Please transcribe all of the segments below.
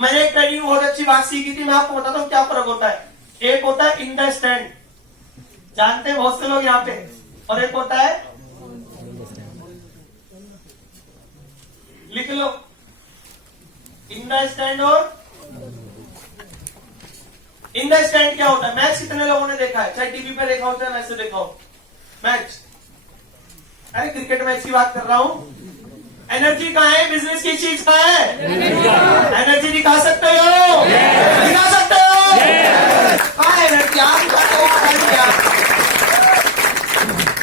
मैंने एक ट्रेनिंग बहुत अच्छी बात सीखी थी, मैं आपको बताता हूँ क्या फर्क होता है। एक होता है इन द स्टैंड, जानते हैं बहुत से लोग यहाँ पे, और एक होता है, लिख लो, इन द स्टैंड और इन द स्टैंड क्या होता है। मैच कितने लोगों ने देखा है, चाहे टीवी पे देखा हो चाहे वैसे देखा हो मैच। अरे क्रिकेट मैच की बात कर रहा हूं। एनर्जी कहाँ है, बिजनेस की चीज कहाँ है, एनर्जी दिखा सकते हो, दिखा सकते हो, कहाँ है एनर्जी, आप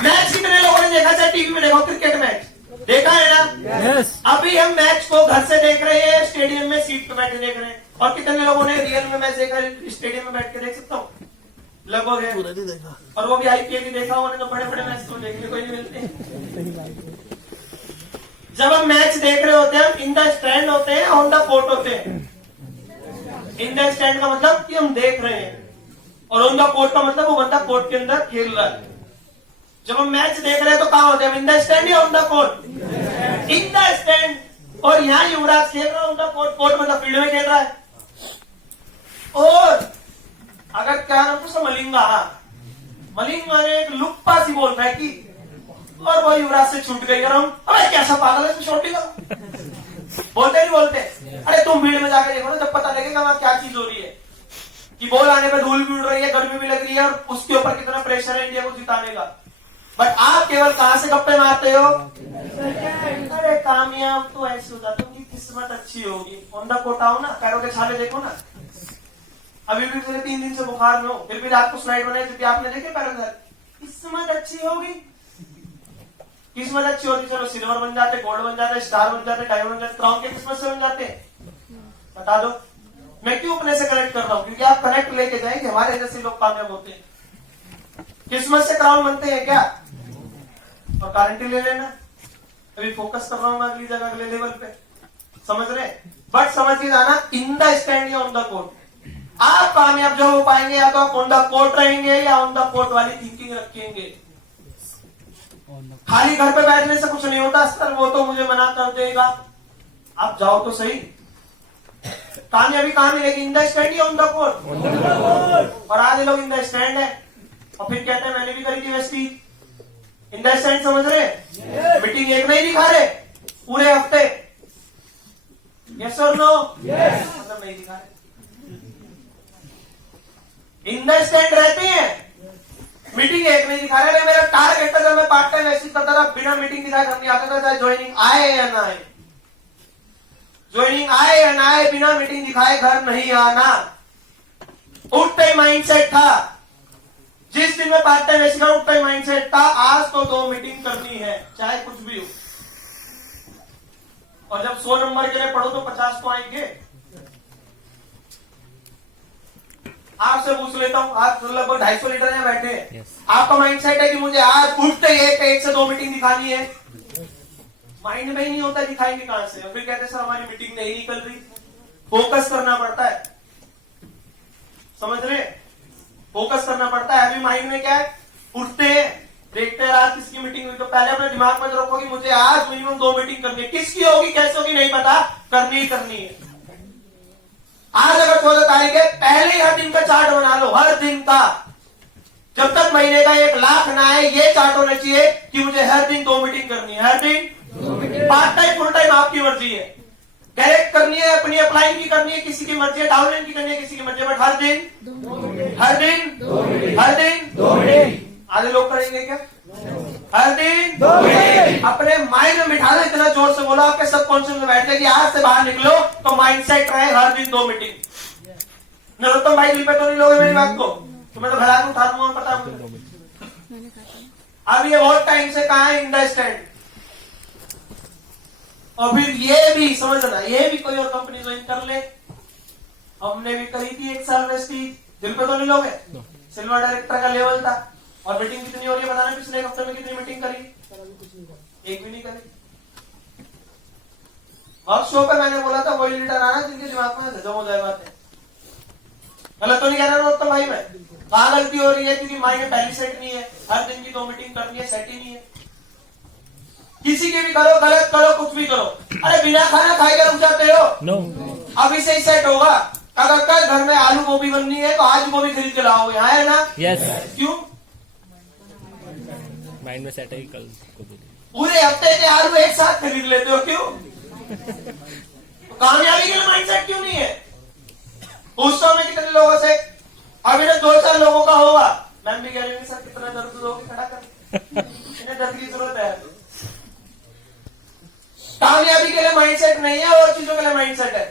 मैच कितने लोगों ने देखा, चाहे टीवी में देखो, क्रिकेट मैच देखा है ना। Yes. अभी हम मैच को घर से देख रहे हैं, स्टेडियम में सीट पे बैठे देख रहे हैं, और कितने लोगों ने रियल में मैच देखा है, स्टेडियम में बैठ के देख सकता हूँ, लगभग है। पूरा नहीं देखा। और वो भी आईपीएल ही देखा, उन्होंने तो बड़े बड़े मैच तो देखने को ही नहीं मिलते। जब हम मैच देख रहे होते हैं, हम इन द स्टैंड होते हैं, ऑन द कोर्ट होते हैं। इन द स्टैंड का मतलब कि हम देख रहे हैं, और ऑन द कोर्ट का मतलब वो बंदा कोर्ट के अंदर खेल रहा है। जब हम मैच देख रहे हैं तो कहाँ होते हैं, इन द स्टैंड या on the court, in the stand. और यहाँ युवराज खेल रहा है ऑन द कोर्ट, कोर्ट मतलब फील्ड में खेल रहा है। और अगर क्या नाम पूछा, मलिंगा ने एक लुप्पा सी बोल रहा है कि, और वो युवराज से छूट गई, और हम अरे कैसा पागल है, शॉट नहीं बोलते नहीं बोलते। अरे तुम भीड़ में जाके देखो ना, जब पता लगेगा वहां क्या चीज हो रही है, कि बॉल आने पे धूल भी उड़ रही है, गर्मी भी लग रही है, और उसके ऊपर कितना प्रेशर है इंडिया को जिताने का। बट आप केवल कहां से गप्पे मारते हो, अरे कामयाब तो ऐसे हो जाते हो कि किस्मत अच्छी होगी। ऑन द कोर्ट आओ ना, पैरों के छाले देखो ना। अभी भी मुझे 3 दिन से बुखार में हो, फिर भी रात को स्लाइड बनाई क्योंकि आपने देखे पैरों के, किस्मत अच्छी होगी, किस्मत अच्छी होती, चलो सिल्वर बन जाते, गोल्ड बन जाते, स्टार बन जाते, डायमंड बन जाते, क्राउन के किस्मत से बन जाते। बता दो मैं क्यों अपने से कनेक्ट कर रहा हूं, क्योंकि आप कनेक्ट लेके जाएंगे, हमारे जैसे लोग कामयाब होते हैं। किस्मत से क्राउन बनते हैं क्या, और गारंटी ले लेना। अभी फोकस कर रहा हूं मैं अगली जगह, अगले लेवल पे, समझ रहे। बट समझ के जाना, इन द स्टैंड या ऑन द कोर्ट, आप कामयाब जो हो पाएंगे, या तो आप ऑन द कोर्ट रहेंगे या ऑन द कोर्ट वाली थिंकिंग रखेंगे। खाली घर पे बैठने से कुछ नहीं होता, सर वो तो मुझे मना कर देगा, आप जाओ तो सही। कामयाबी कहां मिलेगी, इन द स्टैंड या ऑन द कोर्ट। और आज लोग इन द स्टैंड है, और फिर कहते हैं मैंने भी करी थी वेस्टी। इन द स्टैंड समझ रहे, मीटिंग एक नहीं दिखा रहे पूरे हफ्ते, यस और नो, मतलब नहीं दिखा रहे। इन द स्टैंड रहते हैं, मीटिंग एक नहीं दिखा रहे। मेरा टारगेट था, जब मैं पार्ट टाइम ऐसी करता था, बिना मीटिंग दिखाए घर नहीं आता था, चाहे ज्वाइनिंग आए या ना आए, ज्वाइनिंग आए या ना आए, बिना मीटिंग दिखाए घर नहीं आना। उठते माइंडसेट था, जिस दिन में पार्ट टाइम ऐसी कर, उठते माइंडसेट था, आज तो 2 मीटिंग करनी है चाहे कुछ भी हो। और जब 100 नंबर के लिए पढ़ो तो 50 तो आएंगे। आपसे पूछ लेता हूं, आप लगभग 250 लीटर यहाँ बैठे हैं, आपका माइंडसेट है कि मुझे आज उठते एक से 2 मीटिंग दिखानी है, माइंड में ही नहीं होता, दिखाएंगे कहां से। फिर कहते सर हमारी मीटिंग नहीं निकल रही। फोकस करना पड़ता है, समझ रहे, फोकस करना पड़ता है। अभी माइंड में क्या है, उठते हैं, देखते हैं रात किसकी मीटिंग हुई, तो पहले अपने दिमाग में रखो कि मुझे आज मिनिमम 2 मीटिंग करनी है, किसकी होगी कैसे होगी नहीं पता, करनी ही करनी है। आज अगर 14 तारीख है, पहले ही हर दिन का चार्ट बना लो, हर दिन का, जब तक महीने का 1 लाख ना आए, ये चार्ट होना चाहिए कि मुझे हर दिन 2 मीटिंग करनी है, हर दिन। पार्ट टाइम फुल टाइम आपकी मर्जी है, डायरेक्ट करनी है, अपनी अप्लाई की करनी है, किसी की मर्जी है, डाउनलाइन की करनी है, किसी की मर्जी है, बट हर दिन, हर दिन, हर दिन। आधे लोग करेंगे क्या, हर दिन 2 मीटिंग। अपने माइंड में बिठा दो, इतना जोर से बोलो आपके सबकॉन्शियस में बैठ जाए कि आज से बाहर निकलो तो माइंडसेट रहे हर दिन 2 मीटिंग। नरोत्तम भाई दिल पे तो नहीं लोगे मेरी बात को, तो मैं तो भला उठा दूंगा, पता मुझे। अब ये बहुत टाइम से कहा है इन द स्टैंड। और फिर ये भी समझना, ये भी कोई और कंपनी ज्वाइन कर ले, हमने भी करी थी 1 साल वेस्टी, दिल पे तो नहीं लोगे, सिल्वर डायरेक्टर का लेवल था। और मीटिंग कितनी हो रही है बताना, पिछले हफ्ते में कितनी मीटिंग करी, एक भी नहीं करी। वर्कशॉप पे मैंने बोला था वही लीडर आना जिनके दिमाग में जो हो जाए बातें। गलत तो नहीं कह रहा तो भाई मैं, कहां गलती हो रही है, क्योंकि माइंड में पहली सेट नहीं है, हर दिन की 2 मीटिंग करनी है, सेट ही नहीं है। किसी की भी करो, गलत करो, कुछ भी करो, अरे बिना खाना खाए कर रुक जाते हो। No. अभी से ही सेट होगा। अगर कल घर में आलू गोभी बननी है तो आज गोभी खरीद के लाओगे, यहाँ है ना? यस। क्यों? माइंड में सेट है कि कल को भी। पूरे हफ्ते के आलू एक साथ खरीद लेते हो, क्यों? कामयाबी के लिए माइंडसेट क्यों नहीं है? पूछता में कितने लोगों से, अभी तो 2-4 लोगों का होगा। मैम भी कह रही है सर कितना दर्द लोगे, खड़ा कर, इन्हें दर्द की जरूरत है। कामयाबी के लिए माइंडसेट नहीं है, और चीजों के लिए माइंडसेट है।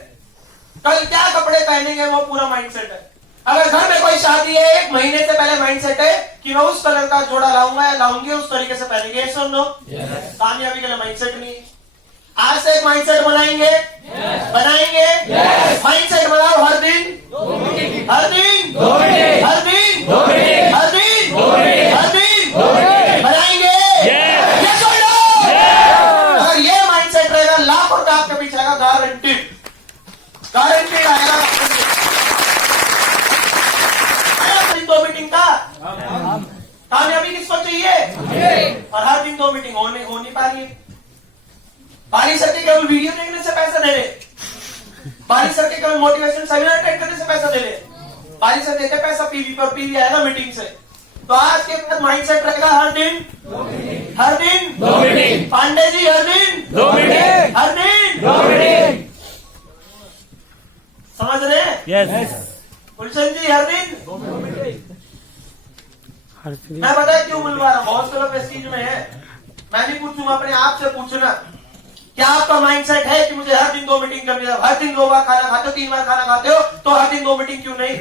कल क्या कपड़े पहनेंगे वो पूरा माइंडसेट है। अगर घर में कोई शादी है, 1 महीने से पहले माइंडसेट है कि मैं उस कलर का जोड़ा लाऊंगा या लाऊंगी, उस तरीके से पहनेंगे। yes or no? कामयाबी के लिए माइंडसेट नहीं। आज से एक माइंडसेट बनाएंगे, बनाएंगे। माइंडसेट बनाओ हर दिन, हर दिन, हर दिन, हर दिन, हर दिन बनाएंगे। yes or no? अगर ये माइंडसेट रहेगा, लाखों रुपए आपके पीछे आएगा, गारंटीड, गारंटीड आएगा। 2 मीटिंग का कामयाबी किसको चाहिए? और हर दिन 2 मीटिंग हो नहीं पा रही है। बारी सर के केवल वीडियो देखने से पैसा दे रहे, बारी सर के केवल मोटिवेशन सेमिनार अटेंड करने से पैसा दे रहे, बारी सर देते पैसा पीवी पर, पीवी आएगा मीटिंग से। तो आज के बाद माइंडसेट रहेगा हर दिन, हर दिन 2 मीटिंग। पांडे जी हर दिन 2 मीटिंग, हर दिन 2 मीटिंग। समझ रहे हैं? यस। गुलशन जी हर दिन। मैं बताया क्यों मिलवा रहा हूँ, बहुत से लोग इस चीज में है। मैं नहीं पूछूंगा, अपने आप से पूछना, क्या आपका माइंडसेट है कि मुझे हर दिन 2 मीटिंग करनी है? हर दिन 2 बार खाना खाते हो, 3 बार खाना खाते हो, तो हर दिन 2 मीटिंग क्यों नहीं?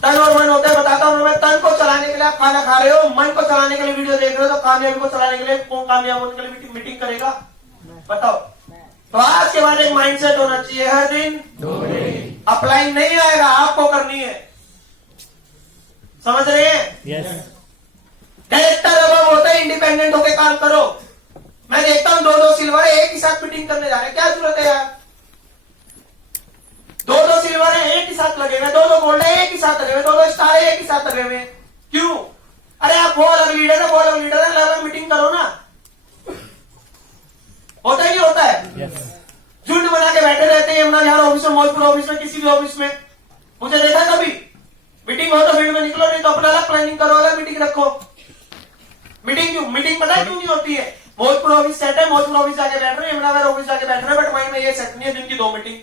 तन और मन होता है, बताता हूं मैं। तन को चलाने के लिए आप खाना खा रहे हो, मन को चलाने के लिए वीडियो देख रहे हो, तो कामयाबी को चलाने के लिए कौन कामयाब होने के लिए मीटिंग करेगा? बताओ। तो आज के बाद एक माइंडसेट होना चाहिए, हर दिन 2 मीटिंग। अप्लाई नहीं आएगा, आपको करनी है। समझ रहे हैं? यस। डायरेक्टर अब होता है, इंडिपेंडेंट होकर काम करो। मैं देखता हूं 2-2 सिल्वर एक ही साथ मीटिंग करने जा रहे हैं, क्या जरूरत है यार? 2-2 सिल्वर है एक ही साथ लगे हुए, 2-2 गोल्ड है एक ही साथ लगे हुए, 2-2 स्टार है एक ही साथ लगे हुए। क्यों? अरे आप वो अलग लीडर है, वो अलग लीडर है, अलग मीटिंग करो ना। होता ही नहीं होता है। झुंड बना के बैठे रहते हैं यमुना विहार ऑफिस में, मौजपुर ऑफिस में, किसी भी ऑफिस में। मुझे देखा कभी? मीटिंग हो तो फील्ड में निकलो, नहीं तो अपना अलग प्लानिंग करो, अलग मीटिंग रखो। मीटिंग क्यों? मीटिंग पता है क्यों नहीं होती है? मौजपुर ऑफिस सेट है, मौजपुर ऑफिस जाके बैठ रहे हैं, यमुना विहार ऑफिस जाके बैठ रहे हैं, बट माइंड में ये सेट नहीं है दिन की 2 मीटिंग।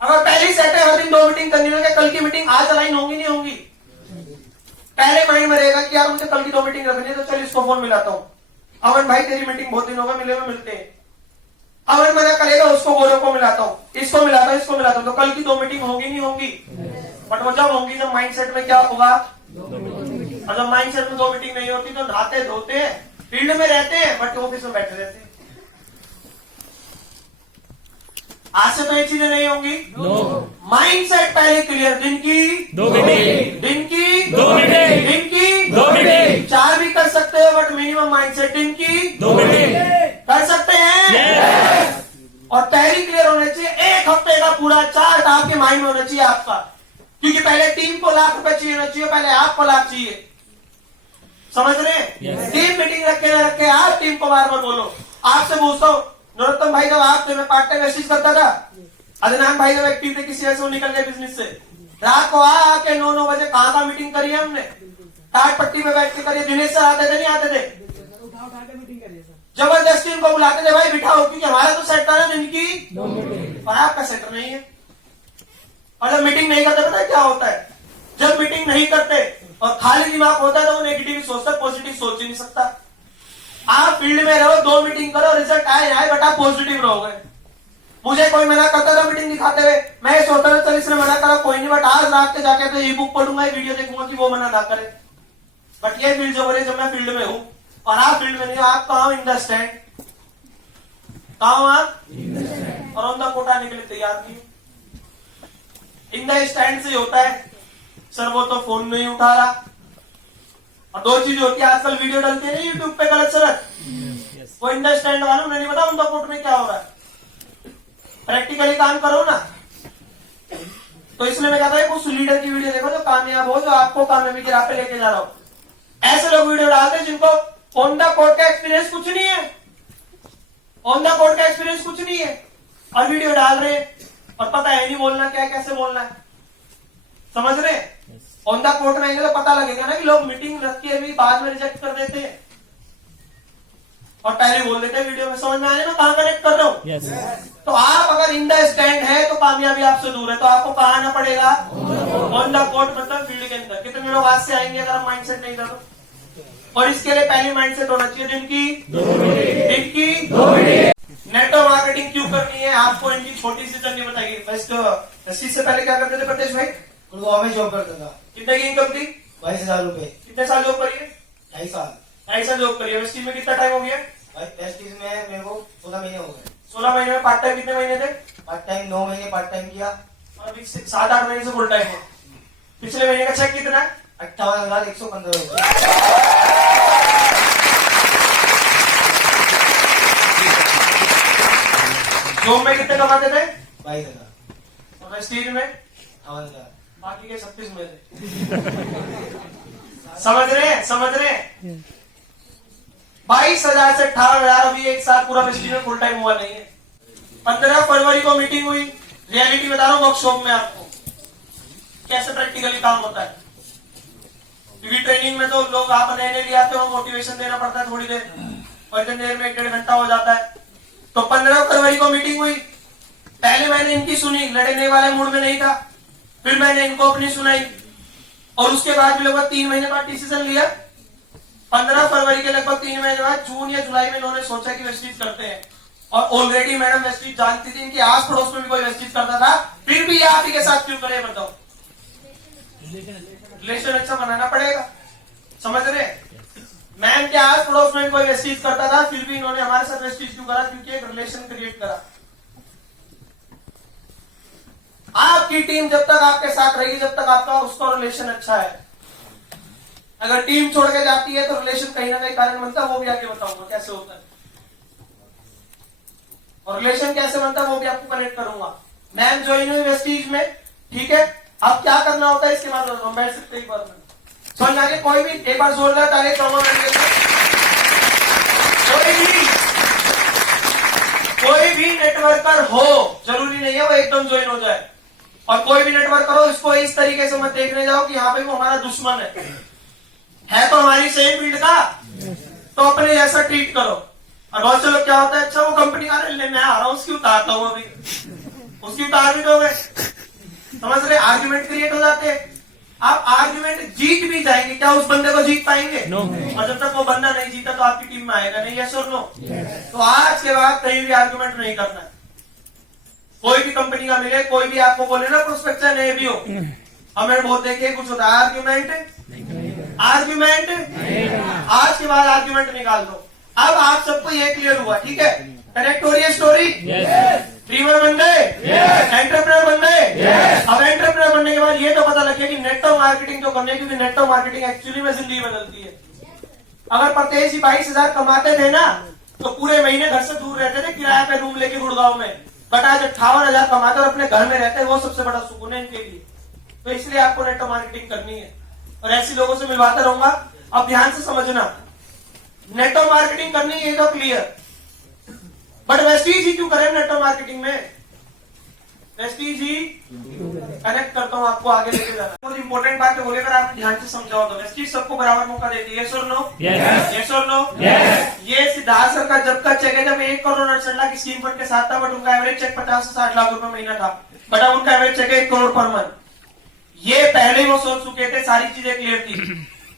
अगर पहली सेट है हर दिन 2 मीटिंग करनी है, कल की मीटिंग आज अलाइन होंगी नहीं होंगी? पहले माइंड में रहेगा कि यार मुझे कल की 2 मीटिंग रखनी है, तो चल इसको फोन मिलाता हूं, अमन भाई तेरी मीटिंग बहुत दिन होगा, मिले हुए मिलते हैं। अमन मना करेगा, उसको गोलों को मिलाता हूं, इसको मिलाता हूं, इसको मिलाता हूं, तो कल की 2 मीटिंग होगी नहीं होंगी? बट वो जब होंगी जब माइंडसेट में क्या होगा, और जब माइंडसेट में 2 मीटिंग नहीं होती तो नहाते धोते हैं, फील्ड में रहते हैं, बट ऑफिस में बैठे रहते हैं। आज से तो ये चीजें नहीं होंगी। माइंडसेट पहले क्लियर, दिन की 2 मीटिंग, दिन की 2 मीटिंग, दिन की 2 मीटिंग। 4 भी कर सकते हो, बट मिनिमम माइंडसेट दिन की 2 मीटिंग कर सकते हैं। और पहली क्लियर होने चाहिए, 1 हफ्ते का पूरा चार्ट आपके माइंड में होना चाहिए आपका, क्योंकि पहले टीम को लाख रुपए चाहिए ना चाहिए, पहले आपको लाख चाहिए। समझ रहे हैं? टीम मीटिंग रखे ना रखे, आप टीम को बार बार बोलो। आपसे पूछता हूँ, नरोत्तम भाई जब आप मैं पार्ट टाइम मैसेज करता था, अदनान भाई जब एक्टिव थे किसी वजह से वो निकल गए बिजनेस से, रात को आके 9-9 बजे कहाँ मीटिंग करी है हमने, टाट पट्टी में बैठ के करिए। दिनेश सर आते थे नहीं आते थे? जबरदस्ती उनको बुलाते थे, भाई बिठाओ, क्योंकि हमारा तो सेट था ना दिन की 2 मीटिंग, और आपका सेट नहीं है। और जब मीटिंग नहीं करते पता है क्या होता है? जब मीटिंग नहीं करते और खाली दिमाग होता है तो वो नेगेटिव सोचता, पॉजिटिव सोच ही नहीं सकता। आप फील्ड में रहो, 2 मीटिंग करो, रिजल्ट आए बट आप पॉजिटिव रहोगे। मुझे कोई मना करता था मीटिंग दिखाते हुए, मैं सोचता था चल इसने मना करा कोई नहीं, बट आज रात के जाके तो ई बुक पढ़ूंगा, वीडियो देखूंगा कि वो मना ना करे। बट ये फील्ड जो बोले, जब मैं फील्ड में हूं और आप फील्ड में नहीं हो, आप कहाँ इन द स्टैंड, कहाँ आप और ऑन द कोर्ट आने के लिए तैयार नहीं। इन द स्टैंड से होता है सर वो तो फोन नहीं उठा रहा, और 2 चीज होती है, आजकल वीडियो डलते हैं यूट्यूब पे गलत सलत, वो इन द स्टैंड वालों ने नहीं पता ऑन द कोर्ट में क्या हो रहा है। प्रैक्टिकली काम करो ना। तो इसलिए मैं कहता हूं कुछ लीडर की वीडियो देखो जो कामयाब हो, जो आपको कामयाबी की राह पे लेके जा रहा हो। ऐसे लोग वीडियो डालते हैं जिनको ऑन द कोर्ट का एक्सपीरियंस कुछ नहीं है, ऑन द कोर्ट का एक्सपीरियंस कुछ नहीं है, और वीडियो डाल रहे हैं और पता है नहीं बोलना क्या, कैसे बोलना है, समझ रहे? ऑन द कोर्ट रहेंगे तो पता लगेगा ना कि लोग मीटिंग रख के भी बाद में रिजेक्ट कर देते हैं और पहले बोल देते हैं वीडियो में। समझ में आने में कहां कनेक्ट कर रहा हूं? Yes. तो आप अगर इन द स्टैंड है तो कामयाबी आपसे दूर है, तो आपको कहा आना पड़ेगा ऑन द कोर्ट, मतलब फील्ड के अंदर। कितने लोग आज से आएंगे अगर आप माइंडसेट नहीं करो? और इसके लिए पहली माइंडसेट होना चाहिए दिन की 2 मिनट। नेटवर्क मार्केटिंग क्यों करनी है आपको इनकी छोटी सी जर्नी बताइए। फर्स्ट रशीद से पहले क्या करते थे प्रत्येश भाई? गुड़गांव में जॉब करता था। कितने की इनकम थी? 22,000 रुपए। कितने साल जॉब करिए? 2.5 साल। 2.5 साल जॉब करिए। वेस्टीज में कितना टाइम हो गया? वेस्टीज में मेरे को 16 महीने हो गए। 16 महीने में पार्ट टाइम कितने महीने थे? पार्ट टाइम 9 महीने पार्ट टाइम किया और अभी 7-8 महीने से फुल टाइम है। पिछले महीने का चेक कितना है? 58,115 रुपए। जॉब में कितने कमाते थे? 22,000। और वेस्टीज में 58,000। बाकी के 36 में थे। समझ रहे हैं? समझ रहे हैं? 22,000 से 18,000 अभी एक साथ पूरा वेस्टीज में फुल टाइम हुआ नहीं है। 15 फरवरी को मीटिंग हुई। रियलिटी बता रहा हूँ वर्कशॉप में आपको कैसे प्रैक्टिकली काम होता है, क्योंकि ट्रेनिंग में तो लोग आप नए नए ले आते हो, मोटिवेशन देना पड़ता है थोड़ी देर, और इतनी देर में 1-1.5 घंटा हो जाता है। तो 15 फरवरी को मीटिंग हुई। पहले मैंने इनकी सुनी, लड़ने वाले मूड में नहीं था, फिर मैंने इनको अपनी सुनाई और उसके बाद भी लगभग 3 महीने बाद डिसीजन लिया। 15 फरवरी के लगभग 3 महीने बाद जून या जुलाई में इन्होंने सोचा कि वेस्टीज करते हैं, और ऑलरेडी मैडम वेस्टीज जानती थी, इनके आस पड़ोस में भी कोई वेस्टीज करता था, फिर भी आप ही के साथ क्यों करे बताओ? रिलेशन अच्छा बनाना पड़ेगा, समझ रहे? मैम के आस पड़ोस में कोई वेस्टीज करता था, फिर भी इन्होंने हमारे साथ वेस्टीज क्यों करा? क्योंकि एक रिलेशन क्रिएट करा। आपकी टीम जब तक आपके साथ रहेगी, जब तक आपका उसका रिलेशन अच्छा है। अगर टीम छोड़ के जाती है तो रिलेशन कहीं ना कहीं कारण बनता है, वो भी आगे बताऊंगा कैसे होता है, और रिलेशन कैसे बनता है वो भी आपको कनेक्ट करूंगा। मैम ज्वाइन हुई वेस्टीज में, ठीक है? अब क्या करना होता है इसके बाद हम बैठ सकते हैं एक बार में समझ आगे। कोई भी एक बार जोरदार ताली कोई भी नेटवर्कर हो, जरूरी नहीं है वो एकदम ज्वाइन हो जाए, और कोई भी नेटवर्कर हो इसको इस तरीके से मत देखने जाओ कि यहाँ पे वो हमारा दुश्मन है तो हमारी सेम फील्ड का, तो अपने जैसा ट्रीट करो। और बहुत से लोग क्या होता है, अच्छा वो कंपनी का मैं आ रहा हूँ उसकी उतारता हूँ, अभी उसकी उतार भी दोगे, समझ रहे? आर्ग्यूमेंट क्रिएट हो जाते हैं। आप आर्ग्यूमेंट जीत भी जाएंगे, क्या उस बंदे को जीत पाएंगे? No. और जब तक वो बंदा नहीं जीता तो आपकी टीम में आएगा नहीं, यस और नो? तो आज के बाद कहीं भी आर्ग्यूमेंट नहीं करना है। कोई भी कंपनी का मिले, कोई भी आपको बोले ना प्रोस्पेक्टर नहीं भी हो, हमें बहुत देखे कुछ होता है आर्ग्यूमेंट आज के बाद आर्ग्यूमेंट निकाल दो। अब आप सबको ये क्लियर हुआ, ठीक है? कनेक्ट हो रही है स्टोरी? ड्रीमर बन गए, एंटरप्रेन्योर बन गए। अब एंटरप्रेन्योर बनने के बाद ये तो पता लग गया कि नेटवर्क मार्केटिंग तो करनी है, क्योंकि नेटवर्क मार्केटिंग एक्चुअली में जिंदगी बदलती है। अगर प्रत्येक 22,000 कमाते थे ना तो पूरे महीने घर से दूर रहते थे, किराया पे रूम लेके गुड़गांव में, बट आज 58,000 कमाते और अपने घर में रहते हैं, वो सबसे बड़ा सुकून है इनके लिए। तो इसलिए आपको नेटवर्क मार्केटिंग करनी है, और ऐसी लोगों से मिलवाता रहूंगा। अब ध्यान से समझना, नेटवर्क मार्केटिंग करनी है तो क्लियर, बट वेस्टीज ही क्यों करें नेटवर्क मार्केटिंग में? वेस्टीज ही कनेक्ट करता हूं आपको आगे लेके जाना। बहुत इंपॉर्टेंट बात है, बोलेकर आप ध्यान से समझाओ तो वेस्टीज सबको बराबर मौका देती है, यस और नो? यस और नो? ये सिद्धार्थ सर का जब का चेक है, जब 1 करोड़ 68 लाख स्कीम फंड के साथ था, बट उनका एवरेज चेक 50 से 60 लाख रुपए महीना था, बट अब उनका एवरेज चेक है 1 करोड़ पर मंथ। ये पहले ही वो सोच चुके थे, सारी चीजें क्लियर थी,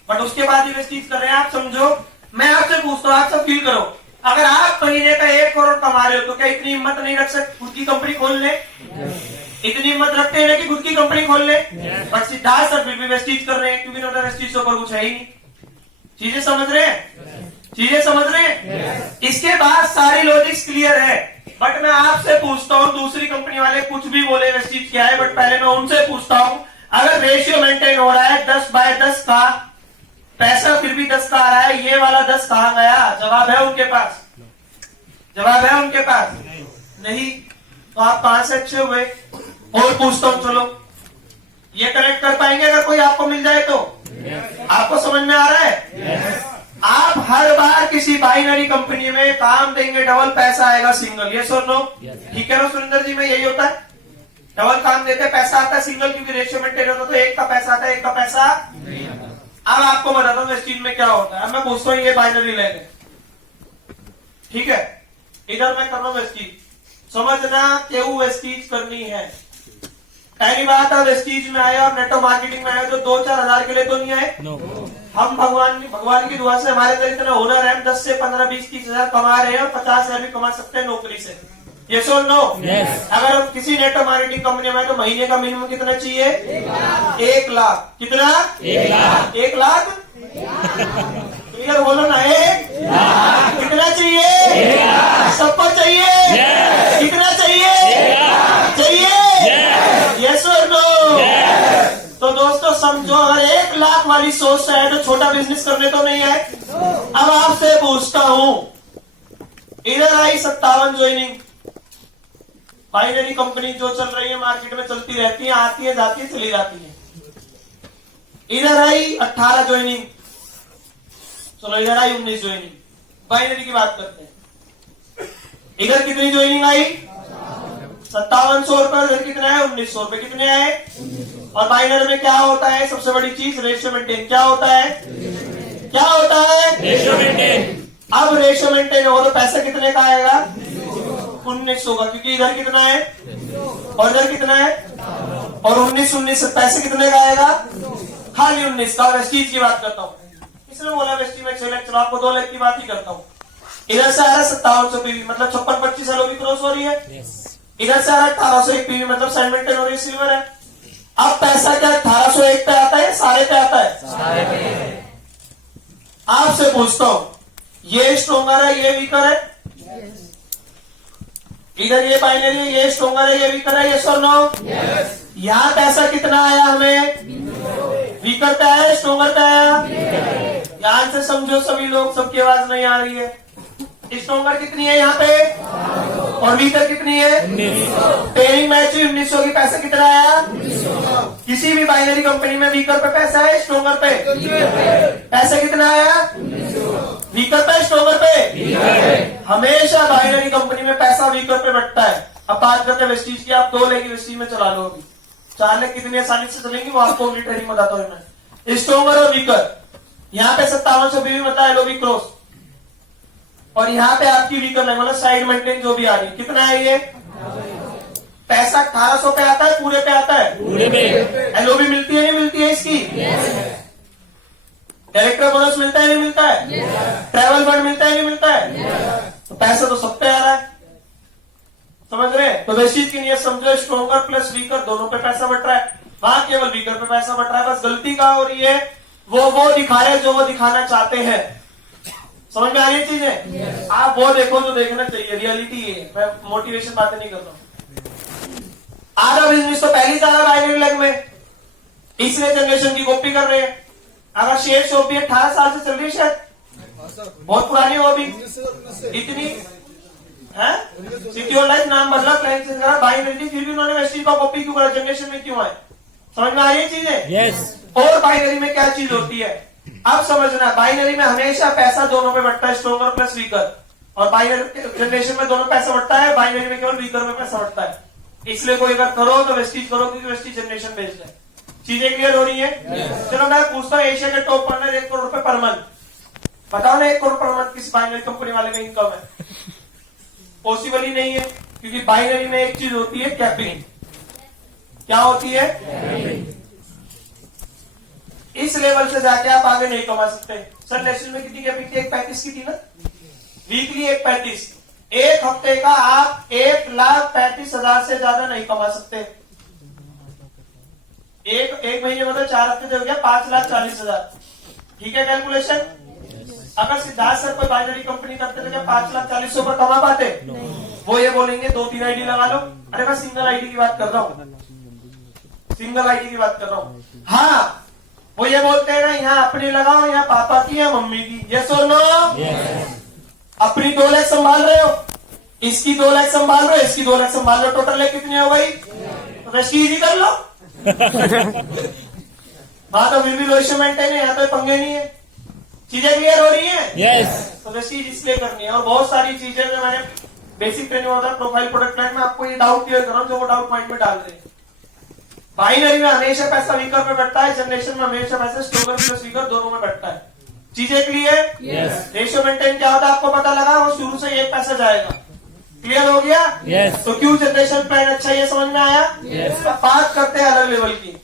बट उसके बाद ही वेस्टीज कर रहे हैं। आप समझो, मैं आपसे पूछता हूँ, आप सब फील करो, अगर आप महीने का 1 करोड़ कमा रहे हो तो क्या इतनी हिम्मत नहीं रख सकते खुद की कंपनी खोल ले? इतनी हिम्मत रखते हैं कि खुद की कंपनी खोल ले? बट सिद्धार्थ सर फिर भी वेस्टीज कर रहे हैं, क्योंकि उन्होंने वेस्टीज के ऊपर कुछ है ही नहीं। चीजें समझ रहे हैं? चीजें समझ रहे हैं? इसके बाद सारी लॉजिक्स क्लियर है, बट मैं आपसे पूछता हूँ, दूसरी कंपनी वाले कुछ भी बोले वेस्टीज क्या है, बट पहले मैं उनसे पूछता हूँ, अगर रेशियो मेंटेन हो रहा है 10/10 का, पैसा फिर भी 10 का आ रहा है, ये वाला 10 कहां गया? जवाब है उनके पास, जवाब है उनके पास नहीं, तो आप कहां से अच्छे हुए? और पूछता हूं, चलो ये कनेक्ट कर पाएंगे अगर कोई आपको मिल जाए तो? आपको समझ में आ रहा है? आप हर बार किसी बाइनरी कंपनी में काम देंगे, डबल पैसा आएगा सिंगल, ये और नो? ठीक है ना सुरेंद्र जी, में यही होता है, डबल काम देते पैसा आता है सिंगल, क्योंकि रेशियो मेंटेन होता है, तो एक का पैसा आता है, एक का पैसा नहीं आता। अब आपको बताता हूँ वेस्टीज में क्या होता है। अब मैं पूछता हूँ ये बाइनरी ले लें, ठीक है, इधर मैं कर रहा हूँ वेस्टीज, समझना क्यों वेस्टीज करनी है। पहली बात है वेस्टीज में आया और नेटो मार्केटिंग में आया जो 2-4 हजार के लिए तो नहीं आए। हम भगवान की दुआ से हमारे अंदर इतना हुनर है, 10 से 15, 20, 30 हजार कमा रहे हैं और 50 हजार भी कमा सकते हैं नौकरी से। यस और नो? अगर हम किसी नेटो मार्केटिंग कंपनी में तो महीने का मिनिमम कितना चाहिए? 1 लाख। कितना? 1 लाख। क्लियर बोलो ना, 1 कितना चाहिए? सबको चाहिए? कितना चाहिए? चाहिए? यस और नो? तो दोस्तों समझो, अगर 1 लाख वाली सोच से है तो छोटा बिजनेस करने तो नहीं है। अब आपसे पूछता हूं, इधर आई 57 ज्वाइनिंग, बाइनरी कंपनी जो चल रही है मार्केट में चलती रहती है, आती है जाती है चली जाती है। इधर आई 18 ज्वाइनिंग, चलो इधर आई 19 ज्वाइनिंग, बाइनरी की बात करते हैं। इधर कितनी ज्वाइनिंग आई? 5700 रुपए। इधर कितने आए? 1900 रुपए। कितने आए? और बाइनरी में क्या होता है सबसे बड़ी चीज? Ratio maintain. क्या होता है? क्या होता है? Ratio maintain. अब रेशियो मेंटेन हो तो पैसा कितने का आएगा? 1900 का, क्योंकि इधर कितना है और इधर कितना है, और 19 पैसे कितने का आएगा? खाली 19 का। वेस्टीज की बात करता हूँ, इसने बोला वेस्टीज में 6 लाख, चलो आपको 2 लाख की बात ही करता हूँ। इधर से आ रहा है 5700 पीवी, मतलब 56-25 सालों की क्रॉस हो रही है। इधर से आ रहा है 1801 पीवी, मतलब साइन मेंटेन हो रही है, सिल्वर है। अब पैसा क्या 1801 पे आता है, सारे पे आता है? सारे पे। आपसे पूछता हूं, ये स्ट्रोंगर है, ये वीकर है? इधर ये बाइनरी है, ये स्ट्रोंगर है, ये वीकर है, यस और नो? यहाँ पैसा कितना आया हमें? वीकर पे आया, स्ट्रोंगर पे आया? ध्यान से समझो सभी लोग, सबकी आवाज नहीं आ रही है। स्ट्रोंगर कितनी है यहाँ पे और वीकर कितनी है? 1900। पेयरिंग मैच 1900 की। पैसा कितना आया? 1900। किसी भी बाइनरी कंपनी में वीकर पे पैसा है, स्ट्रोंगर पे पैसा कितना आया? 1900। वीकर पे, स्ट्रोंगर पे? हमेशा बाइनरी कंपनी में पैसा वीकर पे बटता है। अब बात करते हैं वेस्टीज की। आप 2 लाख वेस्टीज में चला लो, अभी 4 लाख कितनी आसानी से चलेंगी वो आपको अगली ट्रेनिंग बताता हूँ मैं। स्ट्रोंगर और वीकर, यहाँ पे 5700 पीवी बताया लो भी क्रॉस, और यहाँ पे आपकी वीकर है, मतलब साइड मेंटेन जो भी आ रही है। कितना है ये? पैसा 1800 पे आता है, पूरे पे आता है? पूरे पे। एलओबी मिलती है नहीं मिलती है इसकी? डायरेक्टर बोनस मिलता है नहीं मिलता है? ट्रैवल फंड मिलता है नहीं मिलता है? तो पैसा तो सब पे आ रहा है, समझ रहे? तो वेस्टीज की नियत समझो, स्ट्रोंगर प्लस वीकर दोनों पे पैसा बढ़ रहा है, वहां केवल वीकर पे पैसा बढ़ रहा है। बस गलती कहां हो रही है? वो दिखा रहे हैं जो वो दिखाना चाहते हैं। समझ में आ रही चीजें? आप वो देखो जो देखना चाहिए, रियलिटी है, मैं मोटिवेशन बातें नहीं कर रहा हूं। आधा बिजनेस तो पहली ज्यादा बाइनरी लेग में, तीसरे जनरेशन की कॉपी कर रहे हैं। अगर शेयर शॉप भी 18 साल से चल रही है, शायद बहुत पुरानी हो भी इतनी है। सिटी ऑफ लाइफ नाम बदला, क्लाइंट से करा, बाइनरी थी, फिर भी उन्होंने वेस्टीज का कॉपी क्यों करा? जनरेशन में क्यों आए? समझ में आ रही है चीजें? यस। और बाइनरी में क्या चीज होती है अब समझना, बाइनरी में हमेशा पैसा दोनों पे बढ़ता है, स्ट्रोंगर प्लस वीकर, और बाइनरी जनरेशन में दोनों पैसा बढ़ता है, बाइनरी में केवल वीकर में पैसा बढ़ता है। इसलिए कोई अगर करो तो वेस्टीज करो, क्योंकि वेस्टीज जनरेशन बेस्ड है। चीजें क्लियर हो रही है? चलो मैं पूछता हूँ, एशिया के टॉप अर्नर 1 करोड़ रुपए पर मंथ, बताओ ना 1 करोड़ पर मंथ किस बाइनरी कंपनी वाले का इनकम है? पॉसिबल ही नहीं है, क्योंकि बाइनरी में एक चीज होती है कैपिंग। क्या होती है? इस लेवल से जाके आप आगे नहीं कमा सकते। सर नेशनल में कितनी कैपिंग थी? 1.35 की थी ना, वीकली 1.35। एक हफ्ते का आप 1,35,000 से ज्यादा नहीं कमा सकते। एक महीने मतलब 4 हफ्ते हो गया 5,40,000। ठीक है कैलकुलेशन? अगर सिद्धार्थ सर कोई बाइनरी कंपनी करते थे क्या 5,40,000 पर कमा पाते? वो ये बोलेंगे 2-3 आईडी लगा लो। अरे मैं सिंगल आईडी की बात कर रहा हूँ, सिंगल आईडी की बात कर रहा हूँ। हाँ, वो ये बोलते हैं ना, यहाँ अपनी लगाओ, यहाँ पापा की या मम्मी की। यस और नो? अपनी 2 लाख संभाल रहे हो, इसकी 2 लाख संभाल रहे हो, इसकी 2 लाख संभाल रहे हो, टोटल लाख कितनी हो गई? तो वेस्टीज ही कर लो। वहां तो फिर भी रेशियो मेंटेन है, यहाँ तो पंगे नहीं है। चीजें क्लियर हो रही है? यस तो वेस्टीज इसलिए करनी है। और बहुत सारी चीजें जो मैंने बेसिक ट्रेनिंग होता है प्रोफाइल प्रोडक्ट लाइन में आपको ये डाउट क्लियर कर रहा हूँ जो वो डाउट पॉइंट में डाल रहे हैं। बाइनरी में हमेशा पैसा वीकर में बैठता है, जनरेशन में हमेशा पैसा स्ट्रोगर प्लस वीकर दोनों में बैठता है। चीजें क्लियर? यस रेशियो मेंटेन क्या होता है आपको पता लगा, वो शुरू से एक पैसा जाएगा। क्लियर हो गया? यस तो क्यों जनरेशन प्लान अच्छा ये समझ में आया? Yes. अब बात करते हैं अलग लेवल की।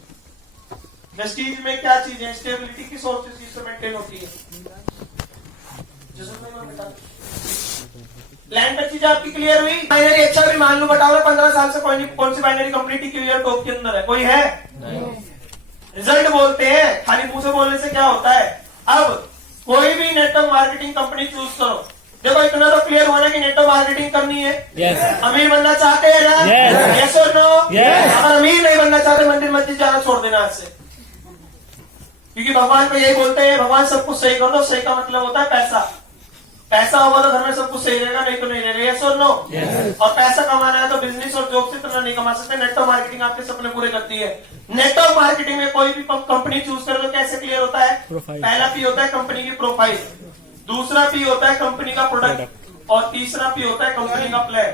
वेस्टीज में क्या चीज है, स्टेबिलिटी की सोर्सेज इससे मेंटेन होती है। लैंड पे चीज आपकी क्लियर हुई? बाइनरी अच्छा भी मान लो बताओ 15 साल से कौन सी बाइनरी कंप्लीट क्लियर टॉप के अंदर है, कोई है? रिजल्ट बोलते हैं, खाली मुंह से बोलने से क्या होता है। अब कोई भी नेटवर्क मार्केटिंग कंपनी चूज करो, देखो इतना तो क्लियर होना कि नेटवर्क मार्केटिंग करनी है। यस अमीर बनना चाहते हैं ना? Yes. यस और नो? Yes. अगर अमीर नहीं बनना चाहते मंदिर मस्जिद जाना छोड़ देना आज से, क्योंकि भगवान को यही बोलते हैं भगवान सब कुछ सही कर दो। सही का मतलब होता है पैसा। पैसा होगा तो घर में सब कुछ सही रहेगा, नहीं तो नहीं रहेगा। यस और नो? और पैसा कमाना है तो बिजनेस और जॉब से इतना नहीं कमा सकते। नेटवर्क मार्केटिंग आपके सपने पूरे करती है। नेटवर्क मार्केटिंग में कोई भी कंपनी चूज करे तो कैसे क्लियर होता है? Profile. पहला पी होता है कंपनी की प्रोफाइल, दूसरा पी होता है कंपनी का प्रोडक्ट और तीसरा पी होता है कंपनी का प्लान।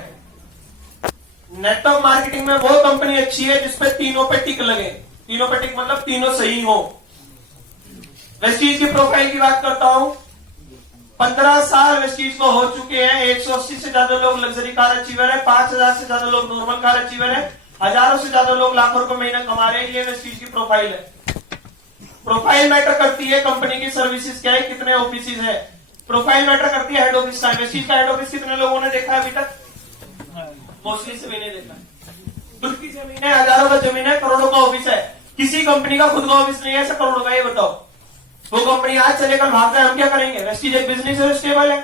नेटवर्क मार्केटिंग में वो कंपनी अच्छी है जिसपे तीनों पे टिक लगे। तीनों पे टिक मतलब तीनों सही हो। वेस्टीज की प्रोफाइल की बात करता हूं, 15 साल वेस्टीज को हो चुके हैं। 180 से ज्यादा लोग लग्जरी कार अचीवर है, 5000 से ज्यादा लोग नॉर्मल कार अचीवर है, हजारों से ज्यादा लोग लाखों रुपए महीना कमा रहे हैं। ये वेस्टीज की प्रोफाइल है। प्रोफाइल मैटर करती है कंपनी की सर्विसेज क्या है, कितने ऑफिसेज है। प्रोफाइल मैटर करती है हेड ऑफिस का। वेस्टीज का हेड ऑफिस कितने लोगों ने देखा है अभी तक? मोस्टली से भी नहीं देखा। खुद की जमीन है, हजारों का जमीन है, करोड़ों का ऑफिस है। किसी कंपनी का खुद का ऑफिस नहीं है ऐसा करोड़ों का। ये बताओ वो कंपनी आज चले कल भाग जाए, हम क्या करेंगे? वेस्टीज एक बिजनेस है, स्टेबल है।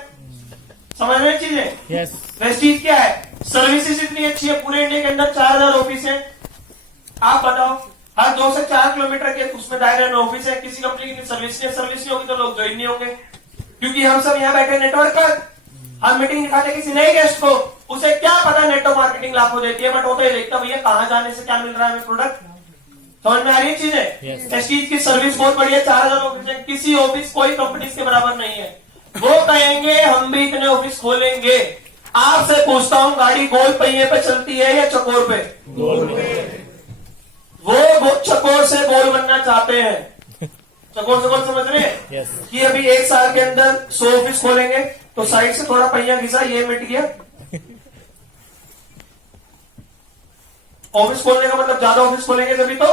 समझ रहे चीजें? यस वेस्टीज क्या है? सर्विसेज इतनी अच्छी है, पूरे इंडिया के अंदर 4000 ऑफिस है। आप बताओ हर 2 से 4 किलोमीटर के उसमें दायरे में ऑफिस है। किसी कंपनी की सर्विस नहीं होगी तो लोग ज्वाइन नहीं होंगे, क्योंकि हम सब यहाँ बैठे नेटवर्क पर। हम मीटिंग दिखाते किसी नए गेस्ट को, उसे क्या पता नेटवर्क मार्केटिंग लाखों देती है, बट वो तो ये देखता भैया कहाँ जाने से क्या मिल रहा है हमें प्रोडक्ट। समझ में आ रही है चीजें? Yes. वेस्टीज की सर्विस बहुत बढ़िया, 4000 ऑफिस है। किसी ऑफिस कोई कंपनी के बराबर नहीं है। वो कहेंगे हम भी इतने ऑफिस खोलेंगे। आपसे पूछता हूँ गाड़ी गोल पहिए पे चलती है या चकोर पे? वो चकोर से गोल बनना चाहते हैं। चकोर से गोल समझ रहे हैं? यस कि अभी 1 साल के अंदर 100 ऑफिस खोलेंगे तो साइड से थोड़ा पहिया घिसा, ये मिट गया। ऑफिस खोलने का मतलब ज्यादा ऑफिस खोलेंगे तभी तो।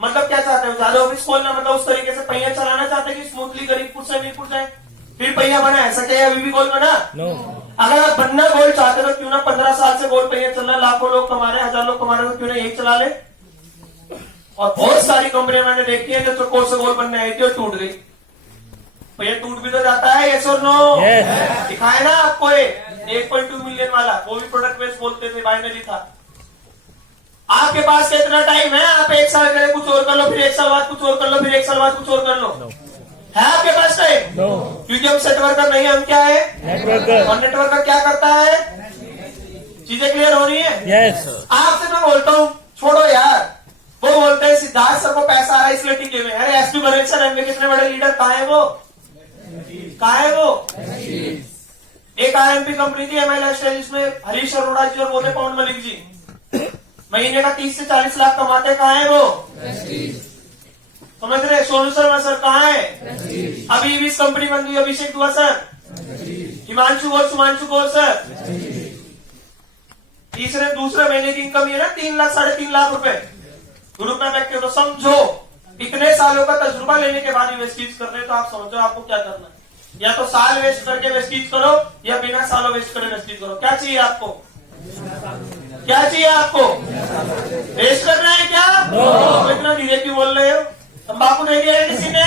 मतलब क्या चाहते हो? ज्यादा ऑफिस खोलना मतलब उस तरीके से पहिया चलाना चाहते हैं कि स्मूथली गरीबपुर से मीरपुर जाए, फिर पहिया बना। ऐसा क्या है? अभी भी गोल बना? नो अगर आप बनना गोल चाहते हो तो क्यों ना 15 साल से गोल पहिया चल रहा है, लाखों लोग कमा रहे हैं, 1000 लोग कमा रहे हैं, तो क्यों ना एक चला ले। और बहुत सारी कंपनियां मैंने देखी है जो चकोर से गोल बनने आई थी और टूट गई। भैया टूट भी तो जाता है, यस और नो? Yes. दिखाए ना आपको 1.2 मिलियन वाला, वो भी प्रोडक्ट बेस्ड बोलते थे, बाइनरी था। आपके पास कितना टाइम है? आप 1 साल पहले कुछ और कर लो, फिर 1 साल बाद कुछ और कर लो, फिर 1 साल बाद कुछ और कर लो। है आपके पास टाइम? नो क्योंकि हम सेट वर्कर नहीं, हम क्या है? नेटवर्कर और नेटवर्कर क्या करता है? चीजें क्लियर हो रही है? यस आपसे मैं बोलता हूँ छोड़ो यार। वो बोलते हैं सिद्धार्थ सर को पैसा आ रहा है इसलिए टिके हुए। अरे एसपी बने सर, एमवे कितने बड़े लीडर, कहाँ है वो? कहाँ है वो? एक आरएमपी कंपनी थी MLS है जिसमें हरीश अरोड़ा जी और बोले पवन मलिक जी महीने का 30 से 40 लाख कमाते। कहाँ है वो? समझ रहे? सोनू शर्मा सर कहाँ है? अभी इस कंपनी बंद हुई, अभिषेक दुआ सर, हिमांशु गौर, सुमांशु गौर सर। दूसरे महीने की इनकम है ना 3 लाख 3.5 लाख रुपए। ग्रुप में बैठते हो तो समझो इतने सालों का तजुर्बा लेने के बाद वेस्टीज कर रहे हो तो आप समझो आपको क्या करना है। या तो साल वेस्ट करके वेस्टीज करो या बिना सालों वेस्ट करे वेस्टीज करो। क्या चाहिए आपको? क्या चाहिए आपको? वेस्ट करना है क्या? तो इतना धीरे क्यों बोल रहे हो? तंबाकू नहीं दिया है किसी ने?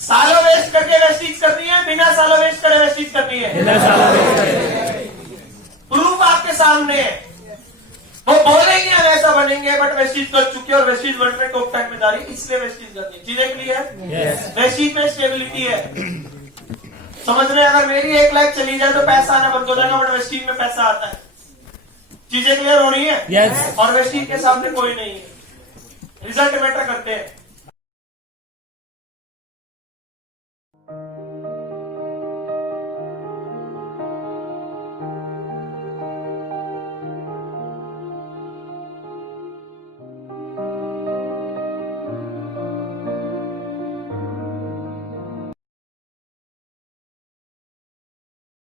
सालों वेस्ट करके वेस्टीज करनी है, बिना सालों वेस्ट करे वेस्टीज करनी है। प्रूफ आपके सामने है। वो बोलेंगे हम ऐसा बनेंगे, बट वेस्टीज कर चुके और वेस्टीज वर्ल्ड में टॉप 10 में जा रही है, इसलिए वेस्टीज करनी है। चीजें क्लियर? वेस्टीज में स्टेबिलिटी है। समझ रहे हैं? अगर मेरी 1 लाख चली जाए तो पैसा आना बंद हो जाएगा, बट वेस्टीज में पैसा आता है। चीजें क्लियर हो रही है? यस और वेस्टीज के सामने कोई नहीं है। रिजल्ट मैटर करते हैं।